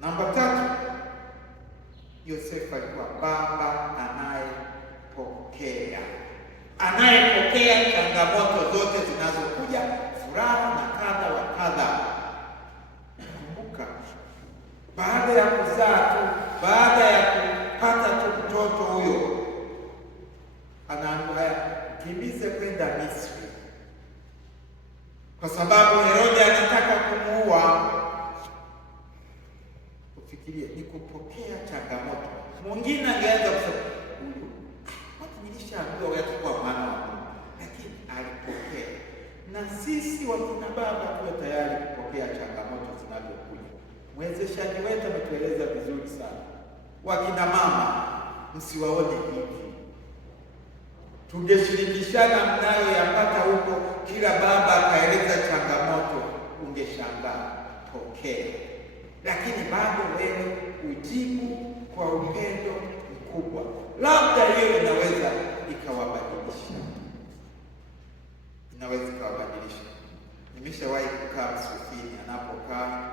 Namba 3, Yosefu alikuwa baba anayepokea changamoto zote zinazokuja, furaha na kadha wa kadha. Kumbuka, baada ya kuzaa tu, baada ya kupata tu mtoto huyo, anaambiwa kimbize kwenda Misri, kwa sababu Herode anataka kumuua. Ufikirie, ni kupokea changamoto. Mwingine angeanza kusema watu nilishaambiwa wewe atakuwa mwana wa Mungu, lakini alipokea. Na sisi wakina baba tuwe tayari kupokea changamoto zinazokuja. Mwezeshaji wetu ametueleza vizuri sana. Wakina mama, msiwaone hivi. Tungeshirikishana mnayoyapata huko, kila baba akaeleza changamoto, ungeshangaa. Pokea. Lakini bado wewe ujibu kwa upendo mkubwa. Labda hiyo inaweza ikawabadilisha. Nimeshawahi kukaa Msufini anapokaa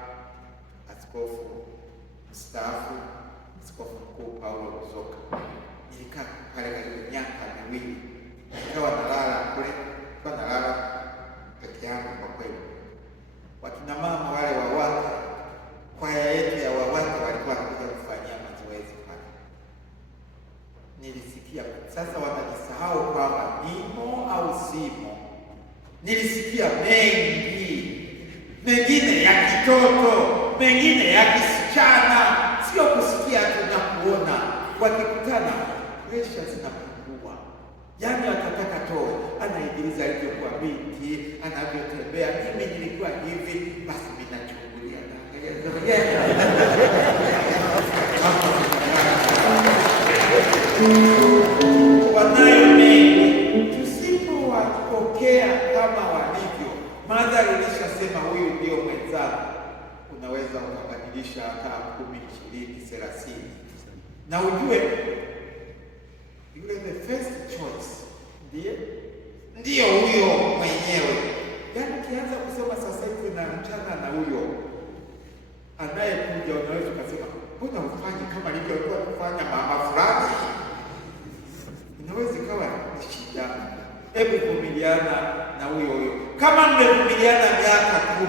askofu mstaafu, Askofu Mkuu Paulo Ruzoka. Nilikaa pale karibu miaka miwili. Nikawa nalala kule, kwa nalala peke yangu kwa kweli. Wakina mama wale wawake, kwaya yetu ya wawake walikuwa wanakuja kufanyia mazoezi pale. Nilisikia sasa wanajisahau kwamba nimo au simo. Nilisikia mengine ya kitoto, mengine ya kisichana, sio kusikia tu na kuona. Wakikutana presha zinapungua. Yaani atataka toe, anaigiliza alivyokuwa binti, anavyotembea. Mimi nilikuwa hivi, basi mimi nachungulia na wanayo mengi. Tusipowapokea kama walivyo, madhara ulishasema huyu ndio mwenzako, unaweza ukabadilisha hata 10, 20, 30. Na ujue yule the first choice ndiyo huyo mwenyewe. Yaani ukianza kusema sasa hivi na mchana na huyo anayekuja, unaweza kusema mbona ufanye kama alivyokuwa kufanya mama fulani? Inaweza ikawa ni shida. Hebu vumiliana na huyo. Kama mmevumiliana miaka 10,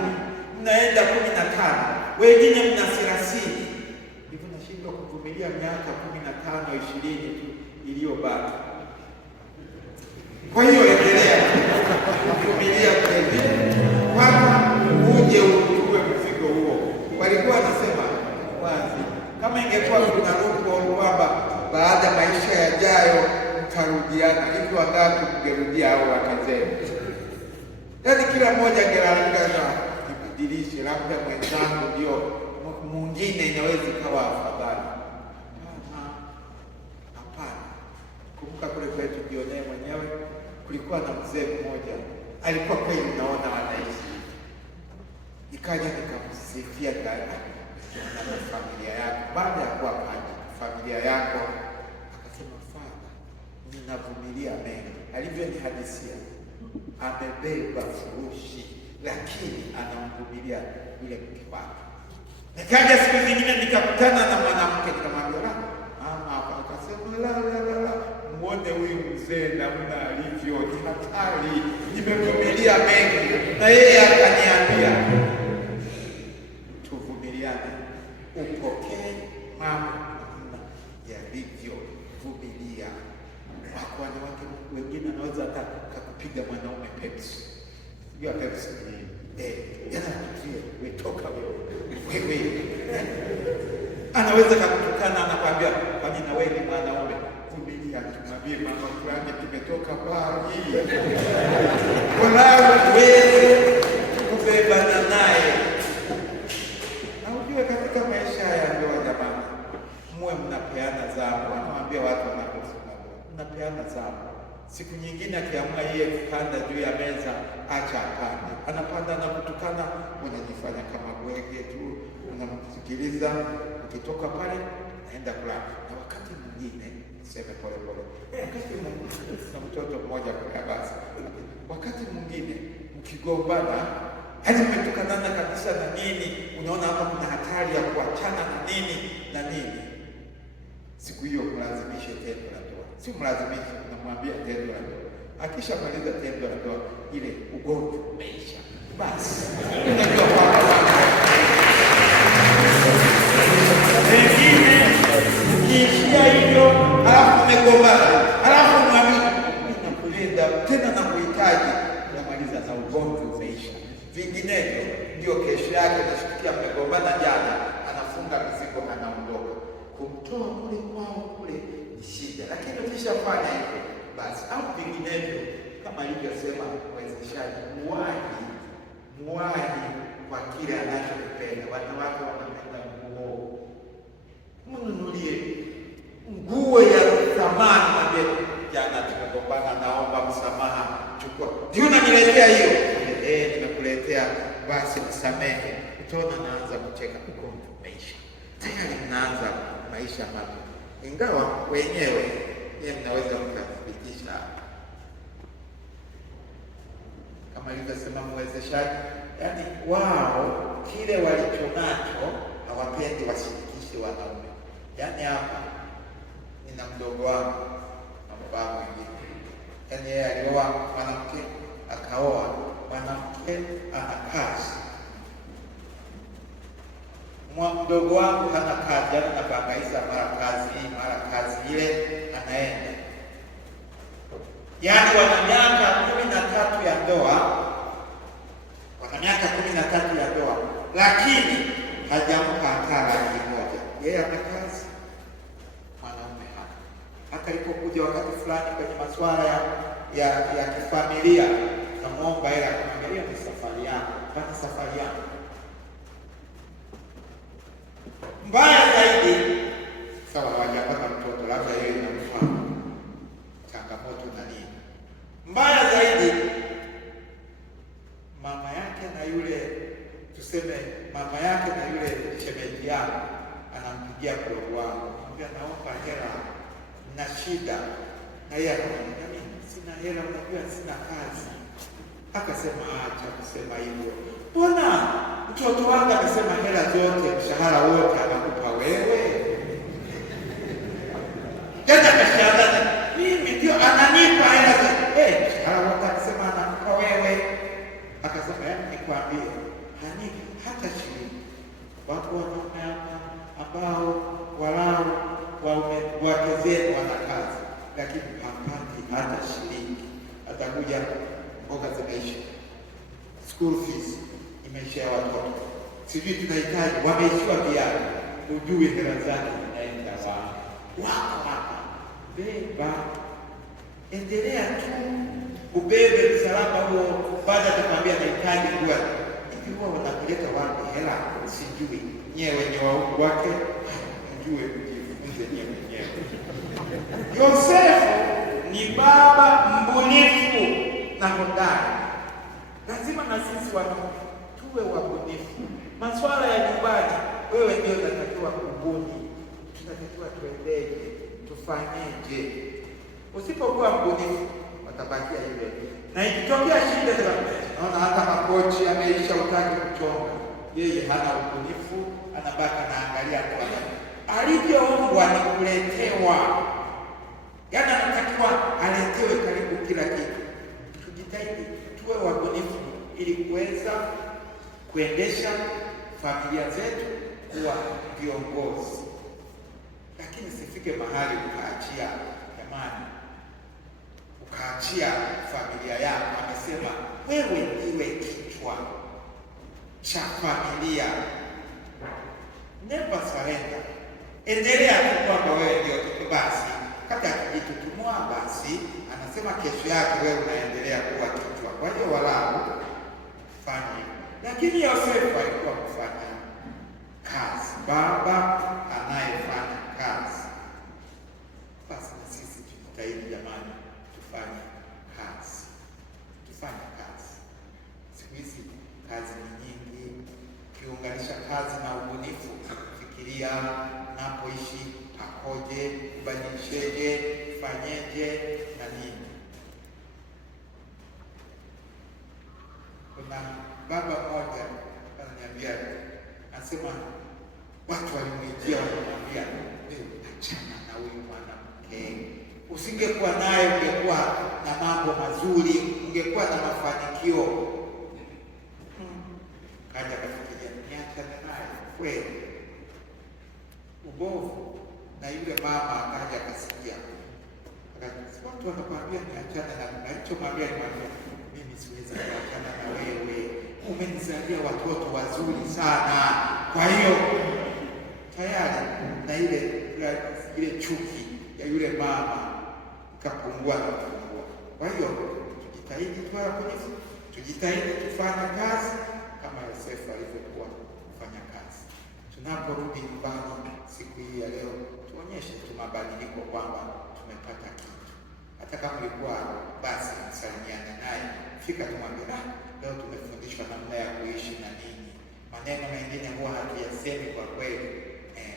mnaenda 15, wengine mna 30, hivyo nashindwa kuvumilia miaka 15, 20 tu iliyobaki. Kwa hiyo endelea kuvumilia kweli, mpaka uje utue mzigo huo. Walikuwa wanasema wazi, kama ingekuwa kuna ruko kwamba baada maisha yajayo mtarudiana, hivi wangapi mngerudia hao wakazee? Yaani kila mmoja angelalamika ibadilishe, labda mwenzangu ndio mwingine inaweza ikawa afadhali. Hapana. Kumbuka kule kwetu jionee mwenyewe, kulikuwa na mzee mmoja, alikuwa kweli naona anaishi. Nikaja nikamsifia dada na familia yako. Baada ya kuwa familia yako, akasema Father, ninavumilia mengi. Alivyonihadisia, amebeba furushi, lakini anamvumilia yule mke wake. Nikaja siku nyingine nikakutana na mwanamke, nikamwambia mama hapa, akasema la, muone huyu mzee namna alivyo, ni hatari, nimevumilia mengi. Na yeye akaniambia tuvumiliane, upokee mambo namna yalivyo, vumilia. Wako wanawake wengine anaweza hata kupiga mwanaume Pepsi. Hiyo Pepsi umetoka wewe. Anaweza kukutukana, anakwambia kwani na wewe ni mwanaume, vumilia, tumwambie mama fulani tumetoka mbali. Wala wewe kubebana naye. Na ujue katika maisha ya ndoa jamani, muwe mnapeana zamu. Anamwambia watu wanaposema mnapeana zamu. Siku nyingine akiamua yeye kupanda juu ya meza, acha apande. Anapanda na kutukana, unajifanya kama bwege tu, unamsikiliza. Ukitoka pale, naenda kulala. Na wakati mwingine, sema pole pole, wakati mwingine, na mtoto mmoja kwa basi, wakati mwingine mkigombana, Yaani umetukanana kabisa na nini, unaona hapa kuna hatari ya kuachana na nini na nini. Siku hiyo mlazimishe tendo la ndoa. Si mlazimishe, unamwambia tendo la ndoa. Akishamaliza tendo la ndoa, ile ugomvi umeisha. Basi. Unajua kwamba wengine ukiishia hivyo, halafu umegombana, halafu mwambie nakupenda tena na kuhitaji, unamaliza na ugomvi umeisha. Vinginevyo ndio kesho yake nashtukia mmegombana jana, anafunga mizigo anaondoka. Kumtoa kule kwao kule ni shida, lakini ukishafanya hivyo basi, au vinginevyo kama alivyosema mwezeshaji, muwahi kwa kile anachokipenda. Wanawake wanapenda nguo, mnunulie nguo ya thamani. Mwambie jana tumegombana, naomba msamaha, chukua. Ndio unaniletea hiyo? Nimekuletea, basi msamehe. Utaona naanza kucheka, ugomvi umeisha. Tayari mnaanza maisha mapya, ingawa wenyewe mnaweza mkathibitisha kama alivyosema mwezeshaji, yaani wao kile walichonacho hawapendi washirikishe wanaume. Yaani hapa nina mdogo wangu na baba mwingine, yaani yeye alioa mwanamke, akaoa mwanamke ana kazi. Mdogo wangu hana kazi, yaani anababaisha mara kazi hii mara kazi ile, anaenda. Yaani wana miaka 13 ya ndoa, lakini hajampa hata laki moja. Yeye ana kazi, mwanaume hana. Hata ilipokuja wakati fulani kwenye masuala ya kifamilia, namwomba hela, kumwangalia ni safari yako, pata safari yako. Mbaya zaidi, sawa hawajapata mtoto, labda yeye inamfahamu changamoto na nini. Mbaya zaidi, mama yake na yule, tuseme mama yake na yule shemeji yake anampigia mdogo wangu, anamwambia naomba hela, na shida. Na yeye akamwambia mimi sina hela, unajua sina kazi. Akasema acha kusema hivyo, mbona mtoto wangu amesema hela zote, mshahara wote anakupa wewe? Tena kashangaza, mimi ndio ananipa hela zote. Mshahara wote akasema anakupa wewe. Akasema yaani nikwambie, hanipi hata shilingi. Wako wanaume ambao walao wake zenu wana kazi, lakini hapati hata shilingi. Atakuja mboga zimeisha, school fees imeisha ya watoto, sijui tunahitaji, wameishiwa viatu, ujue hela zake zinaenda wako hapa. Beba, endelea tu, ubebe msalaba huo. Baada atakwambia nahitaji kuwa hivi, huwa wanakuleta wapi hela? Sijui, nyewe wenye wake mjue, mjifunze nyewe mwenyewe. Yosefu ni baba mbunifu na hodari. Lazima na sisi wanaume tuwe wabunifu. Masuala ya nyumbani, wewe ndio unatakiwa kubuni. Tunatakiwa tuendeje, tufanyeje? Usipokuwa mbunifu, watabakia yule. Na ikitokea shida za naona hata makochi ameisha, utaki kuchonga, yeye hana ubunifu, anabaki anaangalia kwa alivyoombwa ni kuletewa. Yaani anatakiwa aletewe karibu kila kitu. Tujitahidi tuwe wabunifu ili kuweza kuendesha familia zetu, kuwa viongozi. Lakini sifike mahali ukaachia, jamani, ukaachia familia yako. Amesema wewe ndiwe kichwa cha familia. Never surrender. Endelea tu kwamba wewe ndio kichwa. Basi kata kijitutumua, basi anasema kesho yake wewe unaendelea kuwa kichwa. Kwa hiyo walau fanya. Lakini Yosefu alikuwa kufanya kazi, baba anayefanya kazi. Basi na sisi tujitahidi jamani, tufanye kazi, tufanye kazi. Siku hizi kazi ni nyingi, kiunganisha kazi na ubunifu. Fikiria napoishi pakoje, ubadilisheje, fanyeje na nini. Kuna baba utasikia wanamwambia achana na huyu mwanamke. Usingekuwa naye ungekuwa na mambo mazuri, ungekuwa na mafanikio. Kaja kafikiria niachane naye kweli, ubovu. Na yule mama akaja akasikia, watu wanakwambia niachane na alichomwambia, nimwambia mimi siwezi kuachana na wewe, umenizalia watoto wazuri sana. Kwa hiyo tayari na ile chuki ya yule mama ikapungua na kupungua. Kwa hiyo tujitahidi tujitahidi tufanye kazi kama Yosefu alivyokuwa kufanya kazi. Tunaporudi nyumbani siku hii ya leo, tuonyeshe tu mabadiliko kwamba tumepata kitu. Hata kama ulikuwa basi msalimiane naye, fika tumwambie, leo tumefundishwa namna ya kuishi na nini. Maneno mengine huwa hatuyasemi kwa kweli,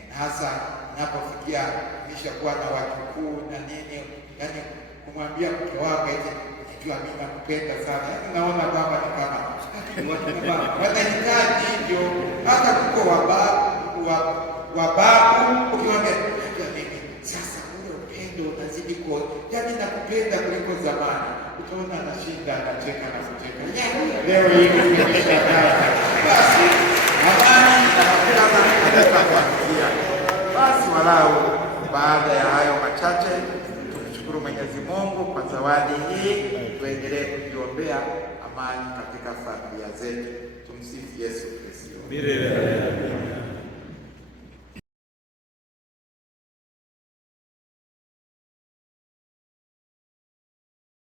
na hasa unapofikia nimeshakuwa na wajukuu na nini, yaani kumwambia mke wako eti najua mimi nakupenda sana, yaani naona kwamba ni kama wanahitaji hivyo. Hata kuko wababu ukimwambia najua mimi sasa, ule upendo unazidi kwa, yaani nakupenda kuliko zamani, utaona anashinda anacheka na kucheka. Leo hii basi amani anakuanzia. Basi walau baada ya hayo machache, tumshukuru Mwenyezi Mungu kwa zawadi hii, tuendelee kujiombea amani katika familia zetu. Tumsifu Yesu Kristo.